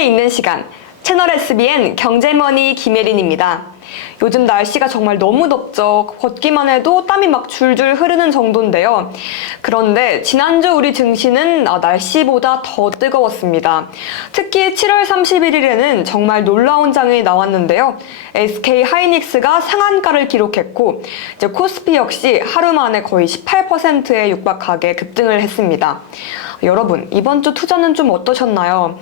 경제 읽는 시간, 채널 SBN 경제머니 김예린입니다. 요즘 날씨가 정말 너무 덥죠. 걷기만 해도 땀이 막 줄줄 흐르는 정도인데요. 그런데 지난주 우리 증시는 날씨보다 더 뜨거웠습니다. 특히 7월 31일에는 정말 놀라운 장이 나왔는데요. SK 하이닉스가 상한가를 기록했고, 이제 코스피 역시 하루 만에 거의 18%에 육박하게 급등을 했습니다. 여러분, 이번 주 투자는 좀 어떠셨나요?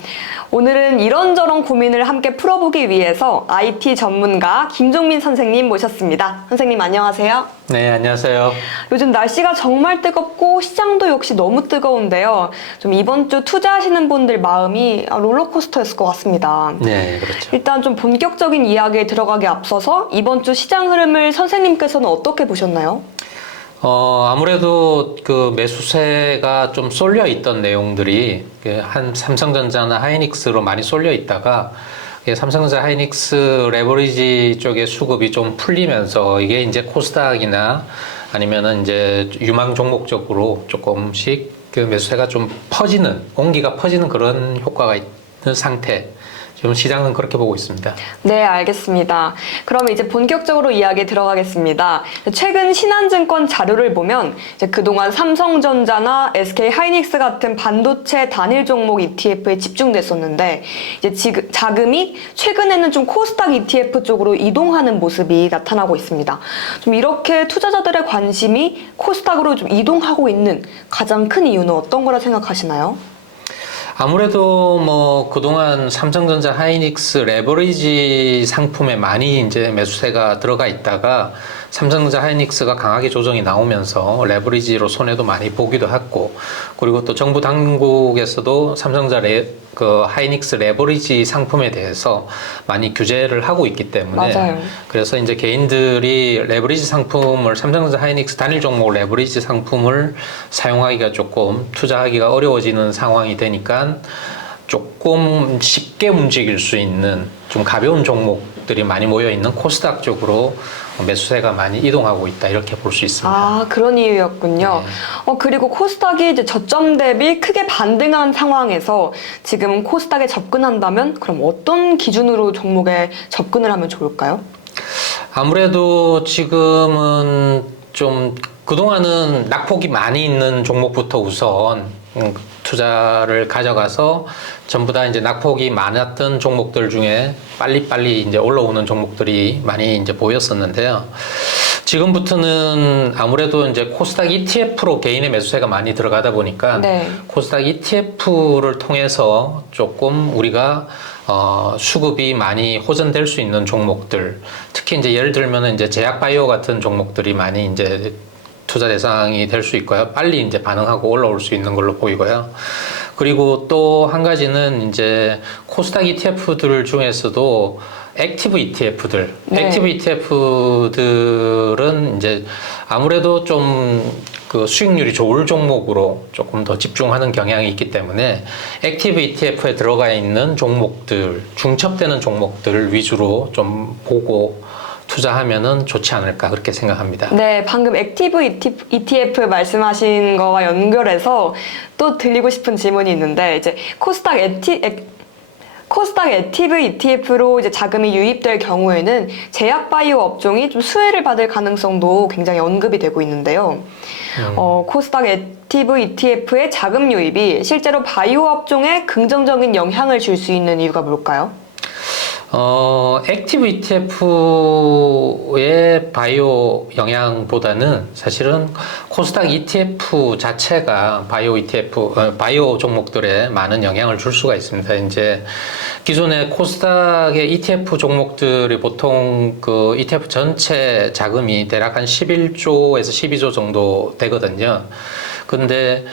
오늘은 이런저런 고민을 함께 풀어보기 위해서 IT 전문가 김종민 선생님 모셨습니다. 선생님 안녕하세요. 네, 안녕하세요. 요즘 날씨가 정말 뜨겁고 시장도 역시 너무 뜨거운데요. 좀 이번 주 투자하시는 분들 마음이 롤러코스터였을 것 같습니다. 네, 그렇죠. 일단 좀 본격적인 이야기에 들어가기 앞서서 이번 주 시장 흐름을 선생님께서는 어떻게 보셨나요? 아무래도 그 매수세가 좀 쏠려 있던 내용들이 한 삼성전자나 하이닉스로 많이 쏠려 있다가 삼성전자 하이닉스 레버리지 쪽의 수급이 좀 풀리면서 이게 이제 코스닥이나 아니면은 이제 유망 종목 쪽으로 조금씩 그 매수세가 좀 퍼지는, 공기가 퍼지는 그런 효과가 있는 상태. 지금 시장은 그렇게 보고 있습니다. 네, 알겠습니다. 그럼 이제 본격적으로 이야기 들어가겠습니다. 최근 신한증권 자료를 보면 이제 그동안 삼성전자나 SK 하이닉스 같은 반도체 단일 종목 ETF에 집중됐었는데 이제 지금 자금이 최근에는 좀 코스닥 ETF 쪽으로 이동하는 모습이 나타나고 있습니다. 좀 이렇게 투자자들의 관심이 코스닥으로 좀 이동하고 있는 가장 큰 이유는 어떤 거라 생각하시나요? 아무래도 뭐 그동안 삼성전자 하이닉스 레버리지 상품에 많이 이제 매수세가 들어가 있다가 삼성전자 하이닉스가 강하게 조정이 나오면서 레버리지로 손해도 많이 보기도 했고, 그리고 또 정부 당국에서도 삼성전자 그 하이닉스 레버리지 상품에 대해서 많이 규제를 하고 있기 때문에 맞아요. 그래서 이제 개인들이 레버리지 상품을 삼성전자 하이닉스 단일 종목 레버리지 상품을 사용하기가 조금 투자하기가 어려워지는 상황이 되니까 조금 쉽게 움직일 수 있는 좀 가벼운 종목들이 많이 모여 있는 코스닥 쪽으로 매수세가 많이 이동하고 있다, 이렇게 볼 수 있습니다. 아, 그런 이유였군요. 네. 그리고 코스닥이 이제 저점 대비 크게 반등한 상황에서 지금 코스닥에 접근한다면 그럼 어떤 기준으로 종목에 접근을 하면 좋을까요? 아무래도 지금은 좀 그동안은 낙폭이 많이 있는 종목부터 우선 투자를 가져가서 전부 다 이제 낙폭이 많았던 종목들 중에 빨리빨리 이제 올라오는 종목들이 많이 이제 보였었는데요. 지금부터는 아무래도 이제 코스닥 ETF로 개인의 매수세가 많이 들어가다 보니까 네. 코스닥 ETF를 통해서 조금 우리가 수급이 많이 호전될 수 있는 종목들, 특히 이제 예를 들면 이제 제약바이오 같은 종목들이 많이 이제 투자 대상이 될 수 있고요. 빨리 이제 반응하고 올라올 수 있는 걸로 보이고요. 그리고 또 한 가지는 이제 코스닥 ETF들 중에서도 액티브 ETF들, 네. 액티브 ETF들은 이제 아무래도 좀 그 수익률이 좋을 종목으로 조금 더 집중하는 경향이 있기 때문에 액티브 ETF에 들어가 있는 종목들, 중첩되는 종목들 위주로 좀 보고 투자하면은 좋지 않을까, 그렇게 생각합니다. 네, 방금 액티브 ETF 말씀하신 거와 연결해서 또 드리고 싶은 질문이 있는데 이제 코스닥 액티브 ETF로 이제 자금이 유입될 경우에는 제약바이오 업종이 좀 수혜를 받을 가능성도 굉장히 언급이 되고 있는데요. 코스닥 액티브 ETF의 자금 유입이 실제로 바이오 업종에 긍정적인 영향을 줄 수 있는 이유가 뭘까요? 액티브 ETF의 바이오 영향보다는 사실은 코스닥 ETF 자체가 바이오 ETF, 바이오 종목들에 많은 영향을 줄 수가 있습니다. 이제 기존의 코스닥의 ETF 종목들이 보통 그 ETF 전체 자금이 대략 한 11조에서 12조 정도 되거든요. 근데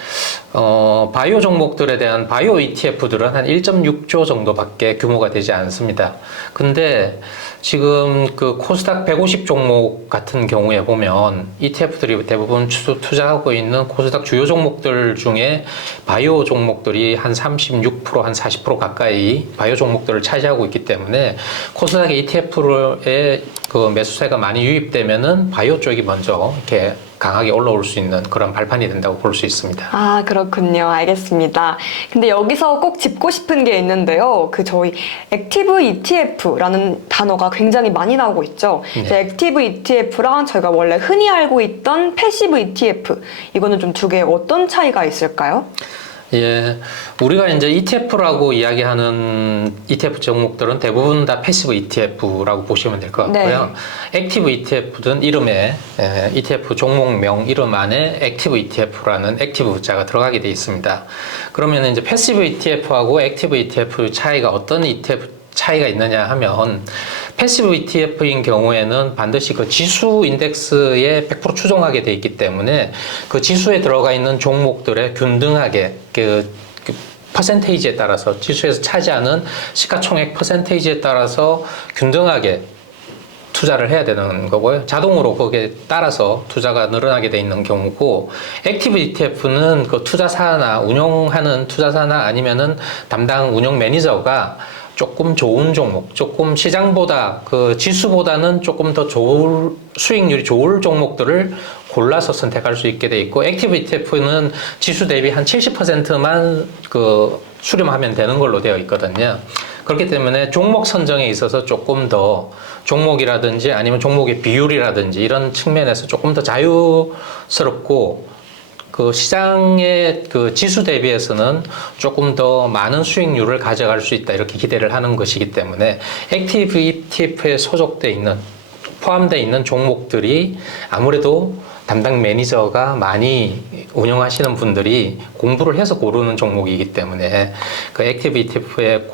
바이오 종목들에 대한 바이오 ETF들은 한 1.6조 정도밖에 규모가 되지 않습니다. 근데 지금 그 코스닥 150 종목 같은 경우에 보면 ETF들이 대부분 투자하고 있는 코스닥 주요 종목들 중에 바이오 종목들이 한 36%, 한 40% 가까이 바이오 종목들을 차지하고 있기 때문에 코스닥의 ETF의 그 그 매수세가 많이 유입되면은 바이오 쪽이 먼저 이렇게 강하게 올라올 수 있는 그런 발판이 된다고 볼 수 있습니다. 아, 그렇군요. 알겠습니다. 근데 여기서 꼭 짚고 싶은 게 있는데요. 저희 액티브 ETF라는 단어가 굉장히 많이 나오고 있죠. 네. 이제 액티브 ETF랑 저희가 원래 흔히 알고 있던 패시브 ETF, 이거는 좀 두 개의 어떤 차이가 있을까요? 예, 우리가 이제 ETF라고 이야기하는 ETF 종목들은 대부분 다 패시브 ETF라고 보시면 될 것 같고요. 액티브 ETF든 이름에 ETF 종목명 이름 안에 액티브 ETF라는 액티브 자가 들어가게 돼 있습니다. 그러면 이제 패시브 ETF하고 액티브 ETF 차이가 어떤 ETF 차이가 있느냐 하면 패시브 ETF인 경우에는 반드시 그 지수 인덱스에 100% 추종하게 돼 있기 때문에 그 지수에 들어가 있는 종목들의 균등하게 그 퍼센테이지에 따라서 지수에서 차지하는 시가총액 퍼센테이지에 따라서 균등하게 투자를 해야 되는 거고요. 자동으로 거기에 따라서 투자가 늘어나게 돼 있는 경우고, 액티브 ETF는 그 투자사나 운용하는 투자사나 아니면은 담당 운용 매니저가 조금 좋은 종목, 조금 시장보다 그 지수보다는 조금 더 좋을 수익률이 좋을 종목들을 골라서 선택할 수 있게 돼 있고, 액티브 ETF는 지수 대비 한 70%만 그 수렴하면 되는 걸로 되어 있거든요. 그렇기 때문에 종목 선정에 있어서 조금 더 종목이라든지 아니면 종목의 비율이라든지 이런 측면에서 조금 더 자유스럽고, 그 시장의 그 지수 대비해서는 조금 더 많은 수익률을 가져갈 수 있다 이렇게 기대를 하는 것이기 때문에 액티브 ETF에 소속돼 있는 포함되어 있는 종목들이 아무래도 담당 매니저가 많이 운영하시는 분들이 공부를 해서 고르는 종목이기 때문에 그 액티브 ETF에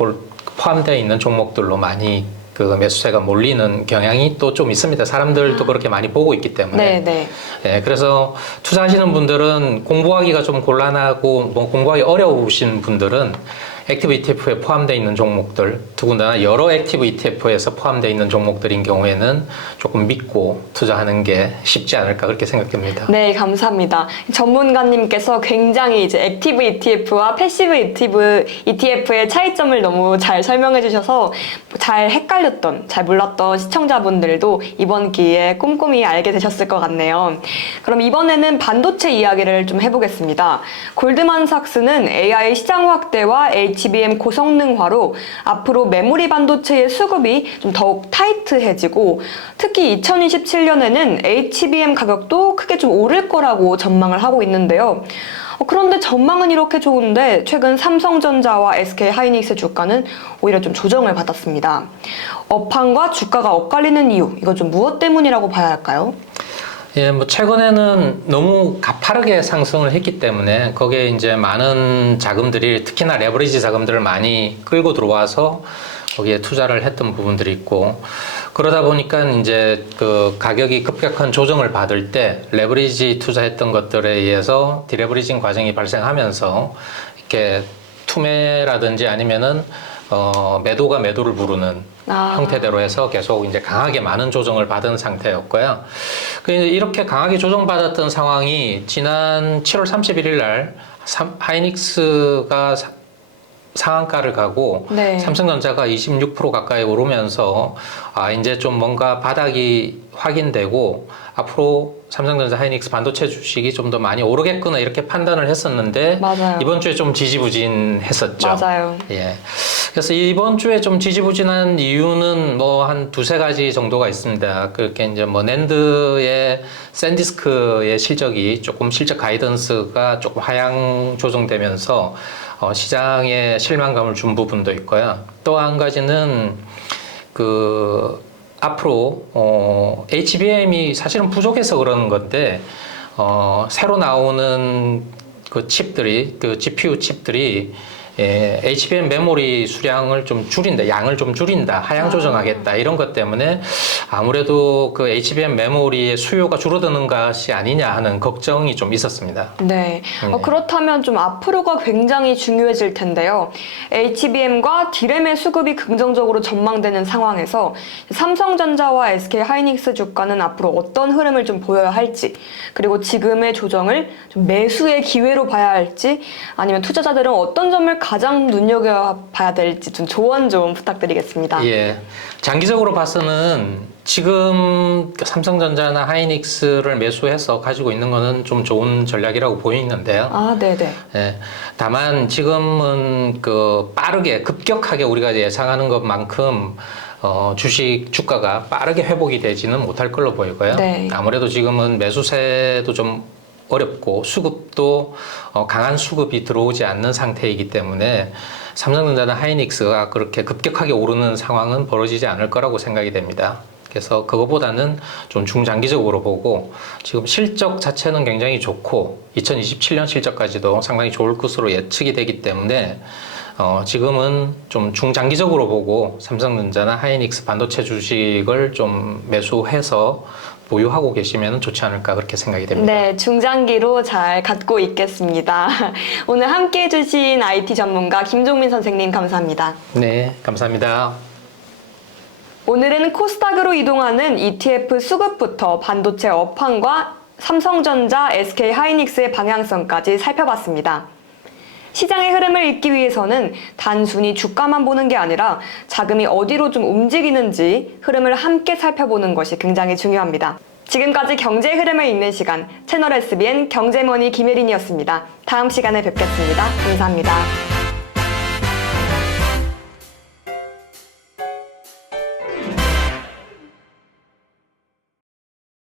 포함되어 있는 종목들로 많이 그 매수세가 몰리는 경향이 또 좀 있습니다. 사람들도 그렇게 많이 보고 있기 때문에. 네. 예, 그래서 투자하시는 분들은 공부하기가 좀 곤란하고 뭐 공부하기 어려우신 분들은 액티브 ETF에 포함되어 있는 종목들, 더군다나 여러 액티브 ETF에서 포함되어 있는 종목들인 경우에는 조금 믿고 투자하는 게 쉽지 않을까 그렇게 생각됩니다. 네, 감사합니다. 전문가님께서 굉장히 이제 액티브 ETF와 패시브 ETF의 차이점을 너무 잘 설명해 주셔서 잘 헷갈렸던, 잘 몰랐던 시청자분들도 이번 기회에 꼼꼼히 알게 되셨을 것 같네요. 그럼 이번에는 반도체 이야기를 좀 해보겠습니다. 골드만삭스는 AI 시장 확대와 HBM 고성능화로 앞으로 메모리 반도체의 수급이 좀 더욱 타이트해지고, 특히 2027년에는 HBM 가격도 크게 좀 오를 거라고 전망을 하고 있는데요. 그런데 전망은 이렇게 좋은데 최근 삼성전자와 SK하이닉스 주가는 오히려 좀 조정을 받았습니다. 업황과 주가가 엇갈리는 이유, 이건 좀 무엇 때문이라고 봐야 할까요? 예, 뭐 최근에는 너무 가파르게 상승을 했기 때문에 거기에 이제 많은 자금들이 특히나 레버리지 자금들을 많이 끌고 들어와서 거기에 투자를 했던 부분들이 있고, 그러다 보니까 이제 그 가격이 급격한 조정을 받을 때 레버리지 투자했던 것들에 의해서 디레버리징 과정이 발생하면서 이렇게 투매라든지 아니면은 매도가 매도를 부르는 형태대로 해서 계속 이제 강하게 많은 조정을 받은 상태였고요. 이렇게 강하게 조정받았던 상황이 지난 7월 31일 날 하이닉스가 상한가를 가고 네. 삼성전자가 26% 가까이 오르면서 이제 좀 뭔가 바닥이 확인되고 앞으로 삼성전자 하이닉스 반도체 주식이 좀 더 많이 오르겠구나 이렇게 판단을 했었는데, 맞아요. 이번 주에 좀 지지부진했었죠. 맞아요. 예. 그래서 이번 주에 좀 지지부진한 이유는 뭐 한 두세 가지 정도가 있습니다. 그렇게 이제 뭐 낸드의 샌디스크의 실적이 조금 실적 가이던스가 조금 하향 조정되면서 시장에 실망감을 준 부분도 있고요. 또 한 가지는 앞으로 HBM이 사실은 부족해서 그러는 건데 새로 나오는 그 칩들이, 그 GPU 칩들이 HBM 메모리 수량을 좀 줄인다, 양을 좀 줄인다, 하향 조정하겠다 이런 것 때문에 아무래도 그 HBM 메모리의 수요가 줄어드는 것이 아니냐 하는 걱정이 좀 있었습니다. 네. 그렇다면 좀 앞으로가 굉장히 중요해질 텐데요. HBM과 D램의 수급이 긍정적으로 전망되는 상황에서 삼성전자와 SK하이닉스 주가는 앞으로 어떤 흐름을 좀 보여야 할지, 그리고 지금의 조정을 좀 매수의 기회로 봐야 할지, 아니면 투자자들은 어떤 점을 가장 눈여겨봐야 될지 좀 조언 좀 부탁드리겠습니다. 예. 장기적으로 봐서는 지금 삼성전자나 하이닉스를 매수해서 가지고 있는 거는 좀 좋은 전략이라고 보이는데요. 아, 네네. 예. 다만 지금은 그 빠르게 급격하게 우리가 예상하는 것만큼 주식 주가가 빠르게 회복이 되지는 못할 걸로 보이고요. 네. 아무래도 지금은 매수세도 좀 어렵고 수급도 강한 수급이 들어오지 않는 상태이기 때문에 삼성전자나 하이닉스가 그렇게 급격하게 오르는 상황은 벌어지지 않을 거라고 생각이 됩니다. 그래서 그거보다는 좀 중장기적으로 보고 지금 실적 자체는 굉장히 좋고 2027년 실적까지도 상당히 좋을 것으로 예측이 되기 때문에 지금은 좀 중장기적으로 보고 삼성전자나 하이닉스 반도체 주식을 좀 매수해서 보유하고 계시면 좋지 않을까 그렇게 생각이 됩니다. 네, 중장기로 잘 갖고 있겠습니다. 오늘 함께 해주신 IT 전문가 김종민 선생님 감사합니다. 네, 감사합니다. 오늘은 코스닥으로 이동하는 ETF 수급부터 반도체 업황과 삼성전자, SK 하이닉스의 방향성까지 살펴봤습니다. 시장의 흐름을 읽기 위해서는 단순히 주가만 보는 게 아니라 자금이 어디로 좀 움직이는지 흐름을 함께 살펴보는 것이 굉장히 중요합니다. 지금까지 경제 흐름을 읽는 시간 채널 SBN 경제머니 김혜린이었습니다. 다음 시간에 뵙겠습니다. 감사합니다.